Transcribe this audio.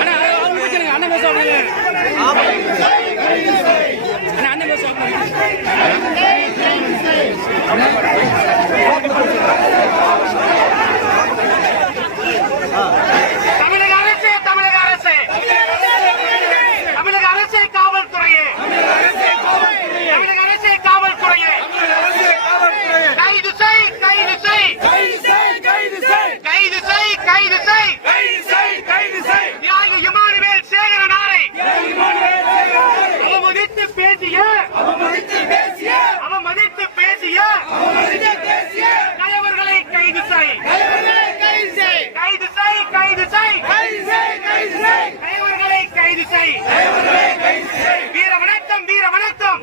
அண்ணா, அவங்க முடிச்சிருங்க. அண்ணன் பேச விடுங்க. அண்ணா, அண்ணன் பேச செய். கைது செய் தியாகி இமானுவேல் சேகரனாரை அவமதித்து பேசிய. அவமதித்து பேசிய. தலைவர்களை கைது செய். கைது செய். கைது செய் தலைவர்களை கைது செய். வீர வணக்கம் வீர வணக்கம்